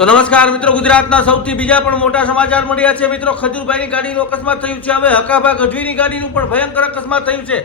તો નમસ્કાર મિત્રો, ગુજરાતના સૌથી બીજા પણ મોટા સમાચાર મળ્યા છે. મિત્રો, ખજૂરભાઈની ગાડીનું અકસ્માત થયું છે. હવે હકાભા ગઢવીની ગાડીનું પણ ભયંકર અકસ્માત થયું છે.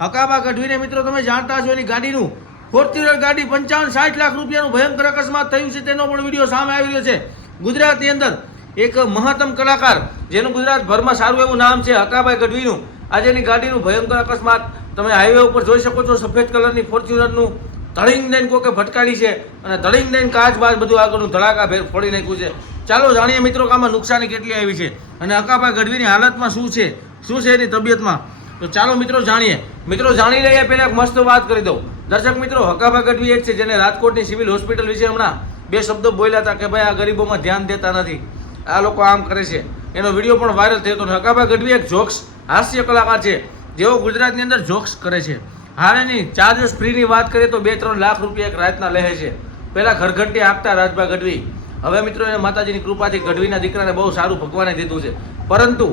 હકાભા ગઢવીને મિત્રો, તમે જાણતા છો એની ગાડીનું. ફોર્ચ્યુનર ગાડી પંચાવન સાઠ લાખ રૂપિયાનું ભયંકર અકસ્માત થયું છે. તેનો પણ વીડિયો સામે આવી રહ્યો છે. ગુજરાતની અંદર એક મહત્તમ કલાકાર, જેનું ગુજરાતભરમાં સારું એવું નામ છે, હકાભાઈ ગઢવીનું. આજે એની ગાડીનું ભયંકર અકસ્માત તમે હાઈવે ઉપર જોઈ શકો છો. સફેદ કલરની ફોર્ચ્યુનરનું ધડીંગ દઈને કોકે ભટકાડી છે અને ધળીંગ દઈને કાચ બાજ બધું આગળનું ધડાકા ભેર ફોડી નાખ્યું છે. ચાલો જાણીએ મિત્રો કે આમાં નુકસાની કેટલી આવી છે અને અકાભાઈ ગઢવીની હાલતમાં શું છે? શું છે એની તબિયતમાં? તો ચાલો મિત્રો જાણીએ. મિત્રો જાણી લઈએ પહેલાં એક મસ્ત વાત કરી દઉં. દર્શક મિત્રો, હકાભા ગઢવી એક છે જેને રાજકોટની સિવિલ હોસ્પિટલ વિશે હમણાં બે શબ્દો બોલ્યા હતા કે ભાઈ આ ગરીબોમાં ધ્યાન દેતા નથી. આ લોકો આમ કરે છે. એનો વીડિયો પણ વાયરલ થયો હતો હકાભાઈ હકાભા ગઢવી એક જોક્સ હાસ્ય કલાકાર છે. જેઓ ગુજરાતની અંદર જોક્સ કરે છે. હાલ એની ચાર્જસ ફ્રીની વાત કરીએ તો બે ત્રણ લાખ રૂપિયા એક રાતના લે છે. પહેલાં ઘરઘંટી આપતા રાજભા ગઢવી. હવે મિત્રો એને માતાજીની કૃપાથી ગઢવીના દીકરાને બહુ સારું ભગવાને દીધું છે. પરંતુ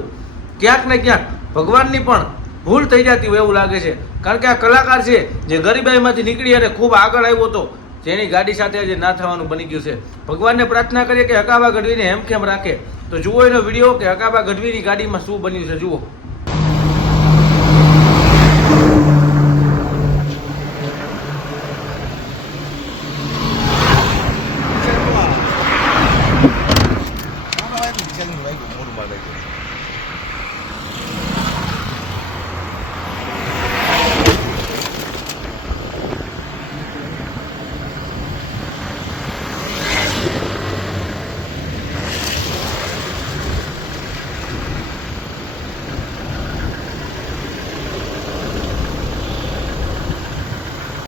ક્યાંક ને ક્યાંક ભગવાનની પણ ભૂલ થઈ જતી હોય એવું લાગે છે. કારણ કે આ કલાકાર છે, જે ગરીબાઈમાંથી નીકળી અને ખૂબ આગળ આવ્યો હતો, જેની ગાડી સાથે આજે ના થવાનું બની ગયું છે. ભગવાનને પ્રાર્થના કરીએ કે હકાબા ગઢવીને હેમખેમ રાખે. તો જુઓ એનો વીડિયો કે હકાબા ગઢવીની ગાડીમાં શું બન્યું છે, જુઓ.